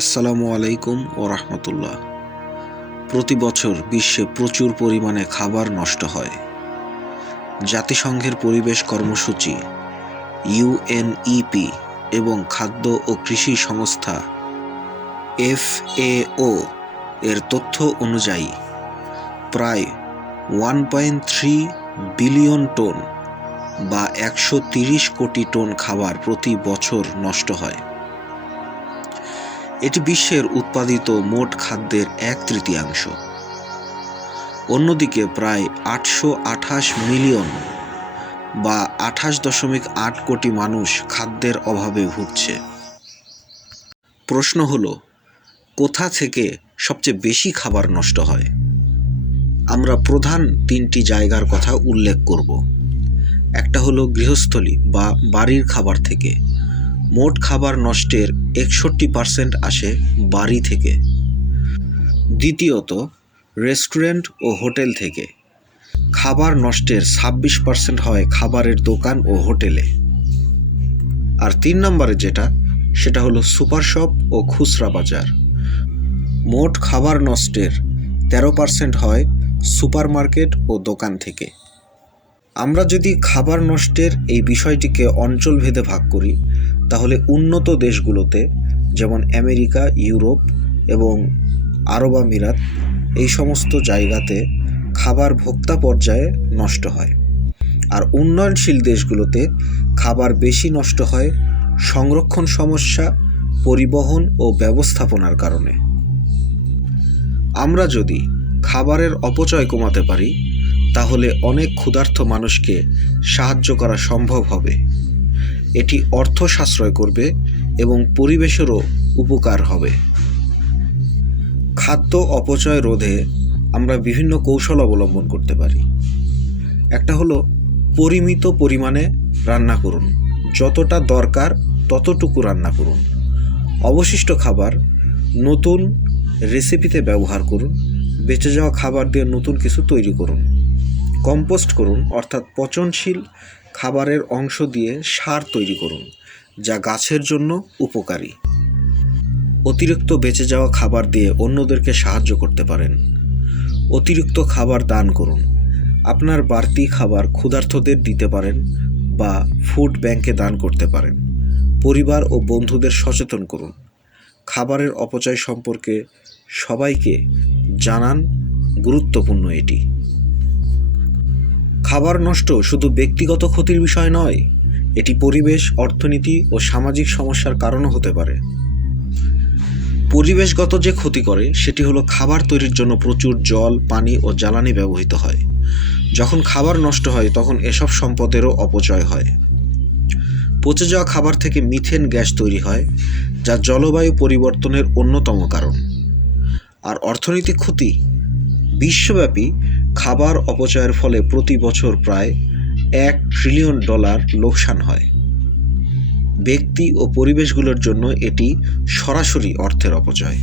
আসসালামু আলাইকুম ও রাহমাতুল্লাহ। প্রতি বছর বিশ্বে প্রচুর পরিমাণে খাবার নষ্ট হয়। জাতিসংঘের পরিবেশ কর্মসূচি ইউএনইপি এবং খাদ্য ও কৃষি সংস্থা FAO এর তথ্য অনুযায়ী প্রায় 1.3 বিলিয়ন টন বা 130 কোটি টন খাবার প্রতি বছর নষ্ট হয়। এটি বিশ্বের উৎপাদিত মোট খাদ্যের 1/3। অন্যদিকে প্রায় 828 মিলিয়ন বা 28.8 কোটি মানুষ খাদ্যের অভাবে ভুগছে। প্রশ্ন হলো, কোথা থেকে সবচেয়ে বেশি খাবার নষ্ট হয়? আমরা প্রধান 3টি জায়গার কথা উল্লেখ করব। একটা হলো গৃহস্থলী বা বাড়ির খাবার থেকে। মোট খাবার নষ্টের 61% আসে বাড়ি থেকে। দ্বিতীয়ত, রেস্টুরেন্ট ও হোটেল থেকে। খাবার নষ্টের 26% হয় খাবারের দোকান ও হোটেলে। আর 3 নম্বরে সেটা হলো সুপার শপ ও খুচরা বাজার। মোট খাবার নষ্টের 13% হয় সুপারমার্কেট ও দোকান থেকে। আমরা যদি খাবার নষ্টের এই বিষয়টিকে অঞ্চলভেদে ভাগ করি, তাহলে উন্নত দেশগুলোতে যেমন আমেরিকা, ইউরোপ এবং আরব আমিরাত, এই সমস্ত জায়গাতে খাবার ভোক্তা পর্যায়ে নষ্ট হয়। আর উন্নয়নশীল দেশগুলোতে খাবার বেশি নষ্ট হয় সংরক্ষণ সমস্যা, পরিবহন ও ব্যবস্থাপনার কারণে। আমরা যদি খাবারের অপচয় কমাতে পারি, তাহলে অনেক ক্ষুধার্ত মানুষকে সাহায্য করা সম্ভব হবে। এটি অর্থ সাশ্রয় করবে এবং পরিবেশেরও উপকার হবে। খাদ্য অপচয় রোধে আমরা বিভিন্ন কৌশল অবলম্বন করতে পারি। একটা হলো পরিমিত পরিমাণে রান্না করুন। যতটা দরকার ততটুকু রান্না করুন। অবশিষ্ট খাবার নতুন রেসিপিতে ব্যবহার করুন। বেঁচে যাওয়া খাবার দিয়ে নতুন কিছু তৈরি করুন। কম্পোস্ট করুন, অর্থাৎ পচনশীল খাবারের অংশ দিয়ে সার তৈরি করুন, যা গাছের জন্য উপকারী। অতিরিক্ত বেঁচে যাওয়া খাবার দিয়ে অন্যদেরকে সাহায্য করতে পারেন। অতিরিক্ত খাবার দান করুন। আপনার বাড়তি খাবার ক্ষুধার্তদের দিতে পারেন বা ফুড ব্যাংকে দান করতে পারেন। পরিবার ও বন্ধুদের সচেতন করুন। খাবারের অপচয় সম্পর্কে সবাইকে জানান, গুরুত্বপূর্ণ এটি। খাবার নষ্ট শুধু ব্যক্তিগত ক্ষতির বিষয় নয়, এটি পরিবেশ, অর্থনীতি ও সামাজিক সমস্যার কারণও হতে পারে। পরিবেশগত যে ক্ষতি করে সেটি হলো খাবার তৈরির জন্য প্রচুর জল, পানি ও জ্বালানি ব্যবহৃত হয়। যখন খাবার নষ্ট হয় তখন এসব সম্পদেরও অপচয় হয়। পচে যাওয়া খাবার থেকে মিথেন গ্যাস তৈরি হয়, যা জলবায়ু পরিবর্তনের অন্যতম কারণ। আর অর্থনৈতিক ক্ষতি, বিশ্বব্যাপী খাবার অপচয়ের ফলে প্রতি বছর প্রায় $1 ট্রিলিয়ন লোকসান হয়। ব্যক্তি ও পরিবেশগুলোর জন্য এটি সরাসরি অর্থের অপচয়।